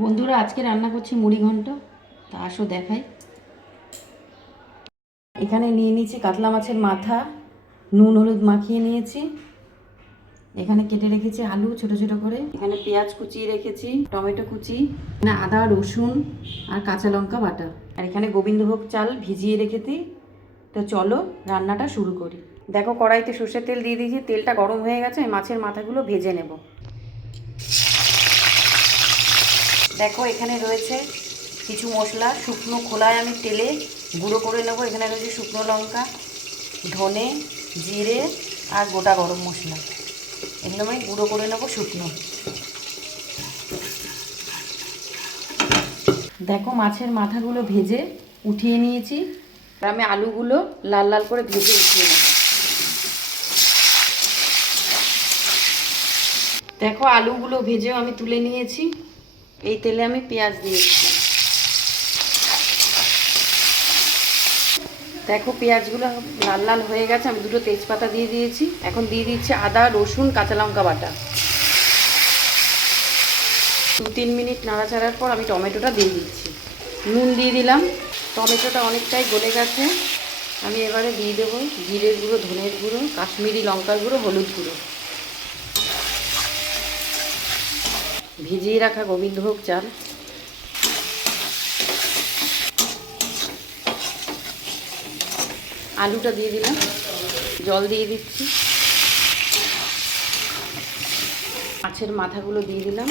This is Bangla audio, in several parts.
বন্ধুরা, আজকে রান্না করছি মুড়ি ঘন্ট। তা আসো দেখাই। এখানে নিয়ে নিয়েছি কাতলা মাছের মাথা, নুন হলুদ মাখিয়ে নিয়েছি। এখানে কেটে রেখেছি আলু ছোট ছোট করে। এখানে পেঁয়াজ কুচিয়ে রেখেছি, টমেটো কুচি, এখানে আদা রসুন আর কাঁচা লঙ্কা বাটা। আর এখানে গোবিন্দভোগ চাল ভিজিয়ে রেখেছি। তো চলো রান্নাটা শুরু করি। দেখো, কড়াইতে সর্ষের তেল দিয়ে দিয়েছি, তেলটা গরম হয়ে গেছে। আমি মাছের মাথাগুলো ভেজে নেব। দেখো, এখানে রয়েছে কিছু মশলা, শুকনো খোলায় আমি তেলে গুঁড়ো করে নেব। এখানে রয়েছে শুকনো লঙ্কা, ধনে, জিরে আর গোটা গরম মশলা। এগুলো আমি গুঁড়ো করে নেব শুকনো। দেখো, মাছের মাথাগুলো ভেজে উঠিয়ে নিয়েছি। আর আমি আলুগুলো লাল লাল করে ভেজে উঠিয়ে নেব। দেখো, আলুগুলো ভেজেও আমি তুলে নিয়েছি। এই তেলে আমি পেঁয়াজ দিয়েছি। দেখো, পেঁয়াজগুলো লাল লাল হয়ে গেছে। আমি দুটো তেজপাতা দিয়ে দিয়েছি। এখন দিয়ে দিচ্ছি আদা রসুন কাঁচা লঙ্কা বাটা। 2-3 মিনিট নাড়াচাড়ার পর আমি টমেটোটা দিয়ে দিচ্ছি। নুন দিয়ে দিলাম। টমেটোটা অনেকটাই গলে গেছে। আমি এবারে দিয়ে দেবো জিরের গুঁড়ো, ধনের গুঁড়ো, কাশ্মীরি লঙ্কার গুঁড়ো, হলুদ গুঁড়ো, ভিজিয়ে রাখা গোবিন্দভোগ চাল, আলুটা দিয়ে দিলাম, জল দিয়ে দিচ্ছি, মাছের মাথাগুলো দিয়ে দিলাম,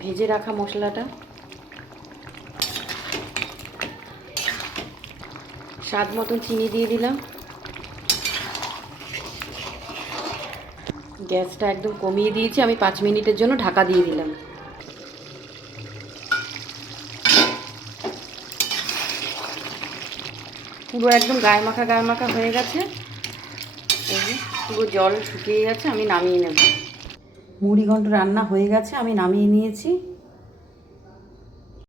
ভেজে রাখা মশলাটা, স্বাদ মতন চিনি দিয়ে দিলাম। গ্যাসটা একদম কমিয়ে দিয়েছি। আমি 5 মিনিটের জন্য ঢাকা দিয়ে দিলাম। পুরো একদম গায়ে মাখা হয়ে গেছে। এই যে পুরো জল শুকিয়ে গেছে। আমি নামিয়ে নেব। মুড়ি ঘন্ট রান্না হয়ে গেছে, আমি নামিয়ে নিয়েছি।